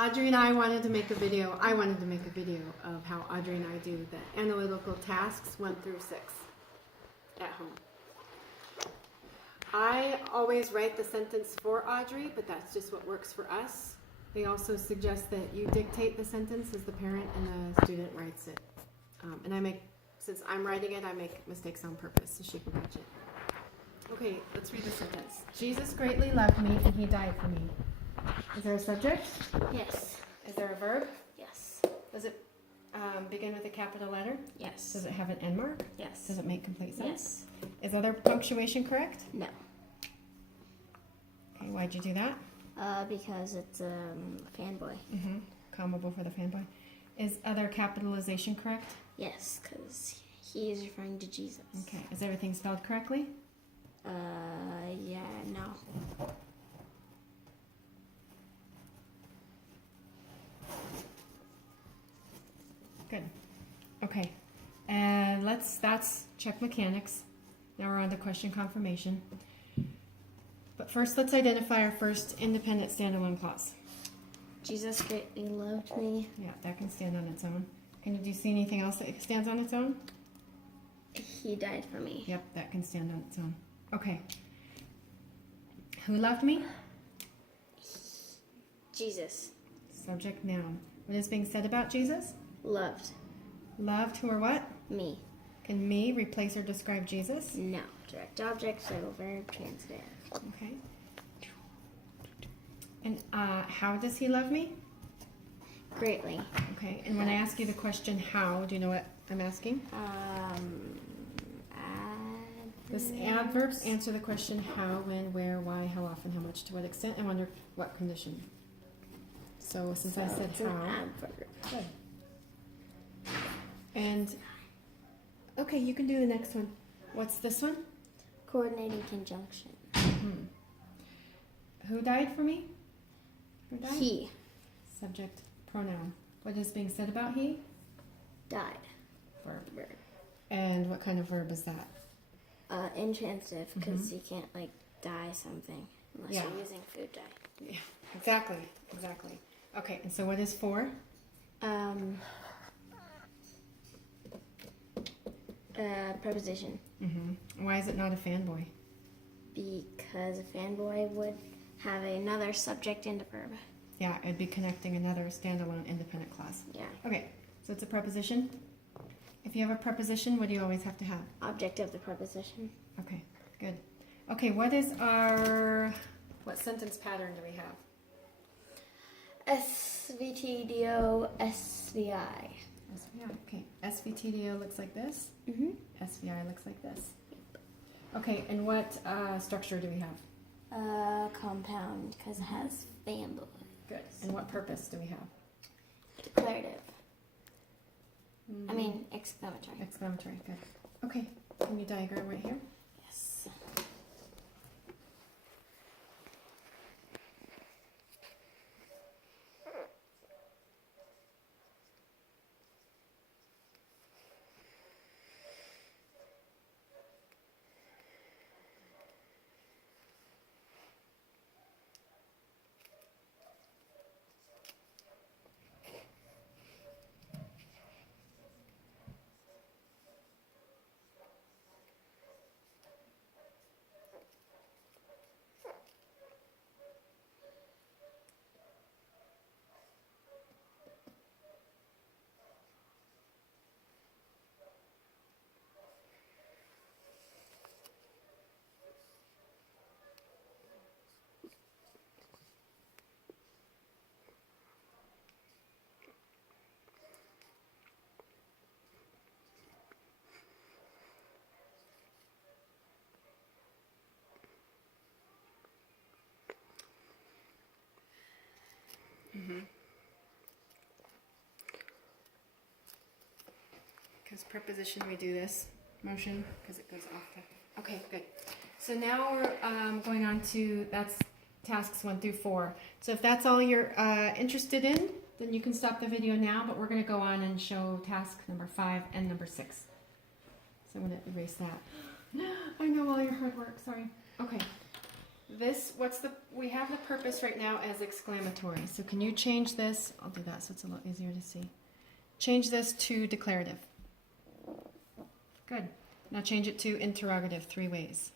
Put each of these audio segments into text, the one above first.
Audrey and I wanted to make a video. I wanted to make a video of how Audrey and I do the analytical tasks 1 through 6 at home. I always write the sentence for Audrey, but that's just what works for us. They also suggest that you dictate the sentence as the parent and the student writes it. And since I'm writing it, I make mistakes on purpose so she can catch it. Okay, let's read the sentence. Jesus greatly loved me and he died for me. Is there a subject? Yes. Is there a verb? Yes. Does it begin with a capital letter? Yes. Does it have an end mark? Yes. Does it make complete sense? Yes. Is other punctuation correct? No. Okay, why'd you do that? Because it's fanboy. Mm-hmm. Comma before the fanboy. Is other capitalization correct? Yes, because he is referring to Jesus. Okay. Is everything spelled correctly? Yeah, no. Good. Okay. And that's check mechanics. Now we're on to question confirmation. But first, let's identify our first independent standalone clause. Jesus greatly loved me. Yeah, that can stand on its own. Do you see anything else that stands on its own? He died for me. Yep, that can stand on its own. Okay. Who loved me? Jesus. Subject, noun. What is being said about Jesus? Loved. Loved who or what? Me. Can me replace or describe Jesus? No. Direct object, title, verb, transitive. Okay. And how does he love me? Greatly. Okay. And when I ask you the question how, do you know what I'm asking? This adverbs answer the question how, when, where, why, how often, how much, to what extent, and under what condition. So since I said it's an how, adverb. good. And okay, you can do the next one. What's this one? Coordinating conjunction. Hmm. Who died for me? Who died? He Subject, pronoun. What is being said about he? died. Verb. And what kind of verb is that? Intransitive, because you can't die something unless Yeah. you're using food dye. Yeah, exactly. Okay, and so what is for? Preposition. Mm-hmm. Why is it not a fanboy? Because a fanboy would have another subject and a verb. Yeah, it'd be connecting another standalone independent clause. Yeah. Okay, so it's a preposition. If you have a preposition, what do you always have to have? Object of the preposition. Okay, good. Okay, what sentence pattern do we have? SVTDO SVI. SVI, okay. SVTDO looks like this. Mm-hmm. SVI looks like this. Okay, and what structure do we have? Compound, because it has fanboy. Good. And what purpose do we have? Declarative. I mean, exclamatory. Exclamatory, good. Okay, can you diagram right here? Yes. Because preposition, we do this motion because it goes off the... Okay, good. So now we're going on to, that's tasks 1 through 4. So if that's all you're interested in, then you can stop the video now, but we're going to go on and show task number 5 and number 6. So I'm going to erase that. I know all your hard work, sorry. Okay. we have the purpose right now as exclamatory. So can you change this? I'll do that so it's a lot easier to see. Change this to declarative. Good. Now change it to interrogative 3 ways.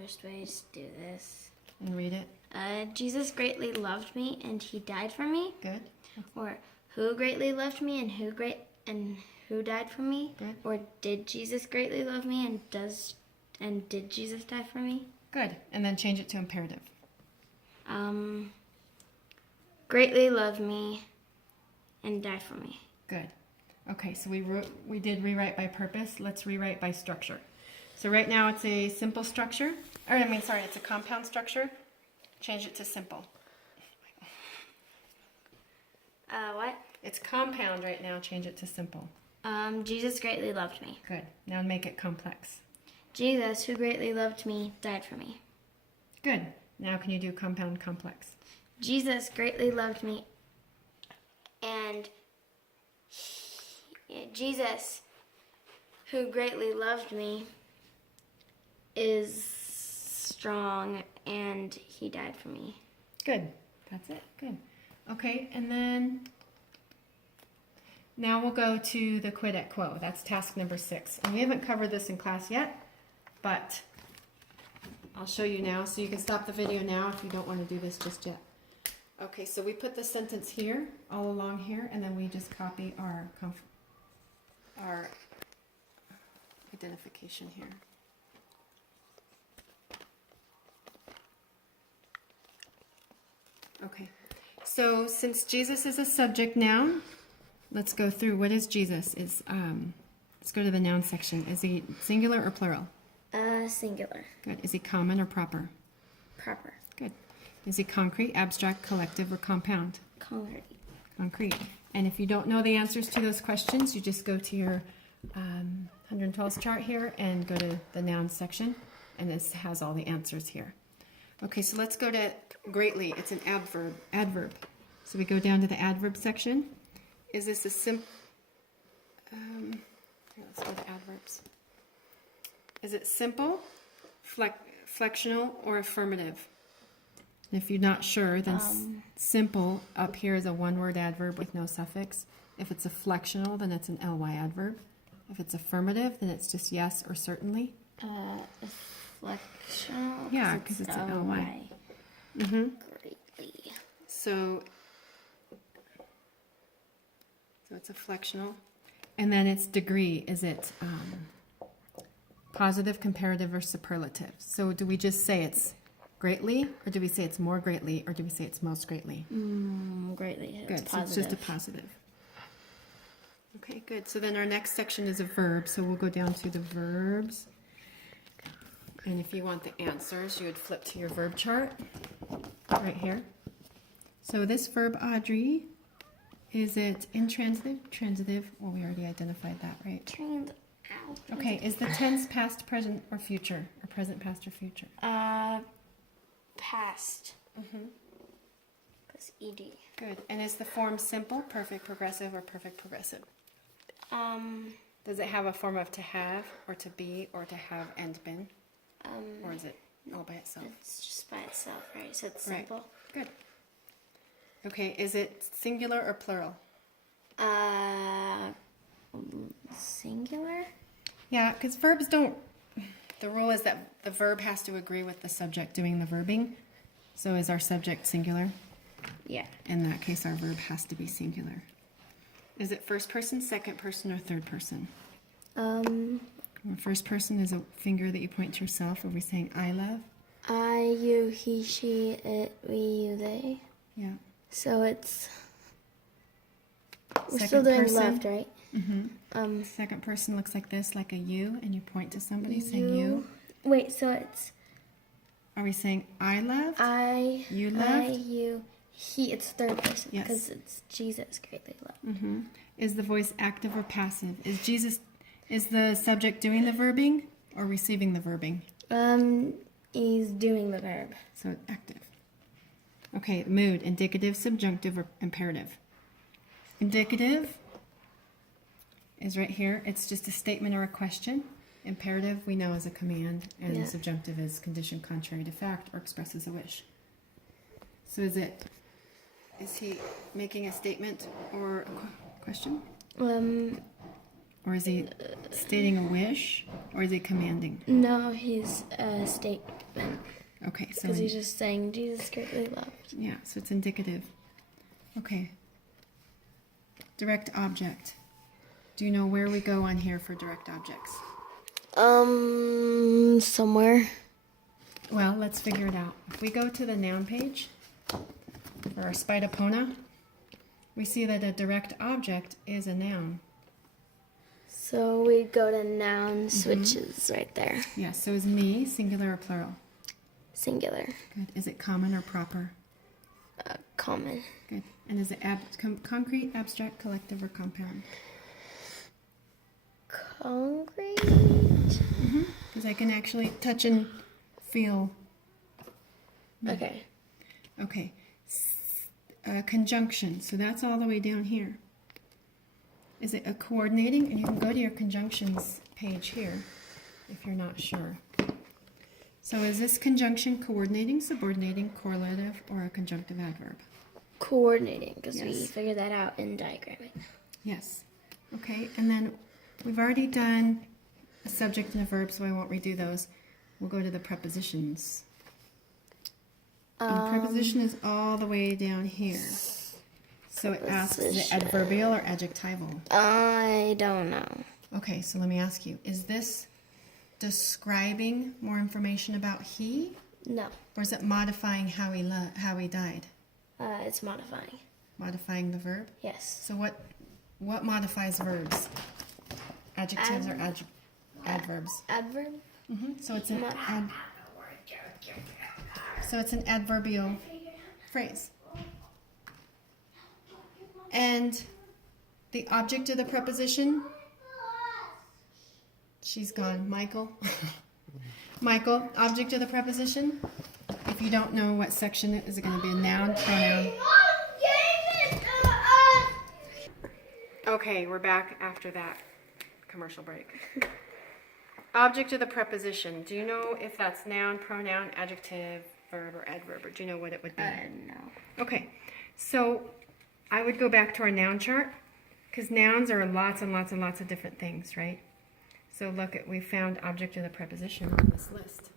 First way is to do this. And read it. Jesus greatly loved me and he died for me. Good. Or who greatly loved me and who died for me? Good. Or did Jesus greatly love me and did Jesus die for me? Good. And then change it to imperative. Greatly loved me and died for me. Good. Okay, so we did rewrite by purpose. Let's rewrite by structure. So right now it's a simple structure. It's a compound structure. Change it to simple. What? It's compound right now. Change it to simple. Jesus greatly loved me. Good. Now make it complex. Jesus, who greatly loved me, died for me. Good. Now can you do compound complex? Jesus greatly loved me, and Jesus, who greatly loved me, is strong, and he died for me. Good. That's it. Good. Okay, and then now we'll go to the quid et quo. That's task number 6. And we haven't covered this in class yet, but I'll show you now. So you can stop the video now if you don't want to do this just yet. Okay, so we put the sentence here, all along here, and then we just copy our identification here. Okay, so since Jesus is a subject noun, let's go through. What is Jesus? Let's go to the noun section. Is he singular or plural? Singular. Good. Is he common or proper? Proper. Good. Is he concrete, abstract, collective, or compound? Concrete. Concrete. And if you don't know the answers to those questions, you just go to your 112s chart here and go to the noun section, and this has all the answers here. Okay, so let's go to greatly. It's an adverb. So we go down to the adverb section. Is this a let's go to adverbs. Is it simple, flexional, or affirmative? And if you're not sure, then simple up here is a one-word adverb with no suffix. If it's a flexional, then it's an ly adverb. If it's affirmative, then it's just yes or certainly. Flexional. Yeah, because it's an ly. Greatly. So it's a flexional. And then its degree, is it positive, comparative, or superlative? So do we just say it's greatly, or do we say it's more greatly, or do we say it's most greatly? Greatly. Good, so it's just a positive. Okay, good. So then our next section is a verb. So we'll go down to the verbs. And if you want the answers, you would flip to your verb chart right here. So this verb, Audrey, is it intransitive, transitive? Well, we already identified that, right? Okay, is the tense past, present, or future? Or present, past, or future? Past. Because ed. Good. And is the form simple, perfect, progressive, or perfect, progressive? Does it have a form of to have, or to be, or to have and been? Or is it all by itself? It's just by itself, right? So it's Right. simple. Good. Okay, is it singular or plural? Singular? Yeah, because verbs don't... The rule is that the verb has to agree with the subject doing the verbing. So is our subject singular? Yeah. In that case, our verb has to be singular. Is it first person, second person, or third person? Well, first person is a finger that you point to yourself. Are we saying I love? I, you, he, she, it, we, you, they. Yeah. So it's... We're Second still doing person. left, right? Second person looks like this, like a you, and you point to somebody saying you. Wait, so it's... Are we saying I loved? I, You I, loved? you, he. It's third person. Yes. Because it's Jesus greatly loved. Is the voice active or passive? Is the subject doing the verbing or receiving the verbing? He's doing the verb. So active. Okay, mood, indicative, subjunctive, or imperative. Indicative is right here. It's just a statement or a question. Imperative we know is a command, and Yeah. subjunctive is condition contrary to fact or expresses a wish. So is he making a statement or a question? Or is he stating a wish, or is he commanding? No, he's a statement. Okay, so Because he's just saying Jesus greatly loved. yeah, so it's indicative. Okay. Direct object. Do you know where we go on here for direct objects? Somewhere. Well, let's figure it out. If we go to the noun page for our Spidapona, we see that a direct object is a noun. So we go to nouns, which is right there. Yes, so is me singular or plural? Singular. Good. Is it common or proper? Common. Good. And is it concrete, abstract, collective, or compound? Concrete. Because I can actually touch and feel. Okay. Okay. Conjunction. So that's all the way down here. Is it a coordinating? And you can go to your conjunctions page here if you're not sure. So is this conjunction coordinating, subordinating, correlative, or a conjunctive adverb? Coordinating, because we Yes. figured that out in diagramming. Yes. Okay, and then we've already done a subject and a verb, so I won't redo those. We'll go to the prepositions. And preposition is all the way down here. So it asks, is it adverbial or adjectival? I don't know. Okay, so let me ask you, is this describing more information about he? No. Or is it modifying how he died? It's modifying. Modifying the verb? Yes. So what modifies verbs? Adjectives or adverbs? Adverb? So it's an so it's an adverbial phrase. And the object of the preposition, she's gone. Michael. Michael, object of the preposition. If you don't know what section it is, it going to be a noun, pronoun? Okay, we're back after that commercial break. Object of the preposition. Do you know if that's noun, pronoun, adjective, verb, or adverb? Or do you know what it would be? No. Okay, so I would go back to our noun chart, because nouns are lots and lots and lots of different things, right? So look, we found object of the preposition on this list.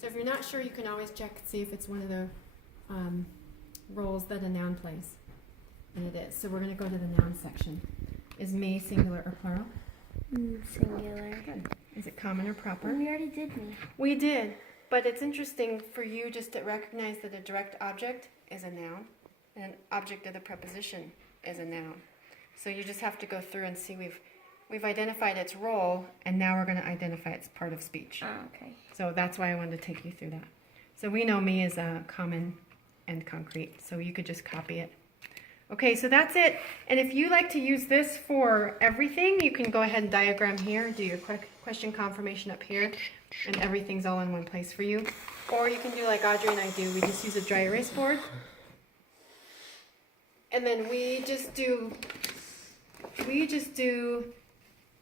So if you're not sure, you can always check and see if it's one of the roles that a noun plays. And it is. So we're going to go to the noun section. Is me singular or plural? Singular. Good. Is it common or proper? We already did me. We did, but it's interesting for you just to recognize that a direct object is a noun, and an object of the preposition is a noun. So you just have to go through and see we've identified its role, and now we're going to identify its part of speech. Oh, okay. So that's why I wanted to take you through that. So we know me is common and concrete, so you could just copy it. Okay, so that's it. And if you like to use this for everything, you can go ahead and diagram here, do your question confirmation up here, and everything's all in one place for you. Or you can do like Audrey and I do. We just use a dry erase board. And then we just do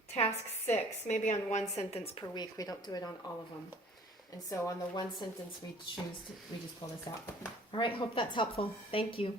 task 6, maybe on one sentence per week. We don't do it on all of them. And so on the one sentence we just pull this out. All right, hope that's helpful. Thank you.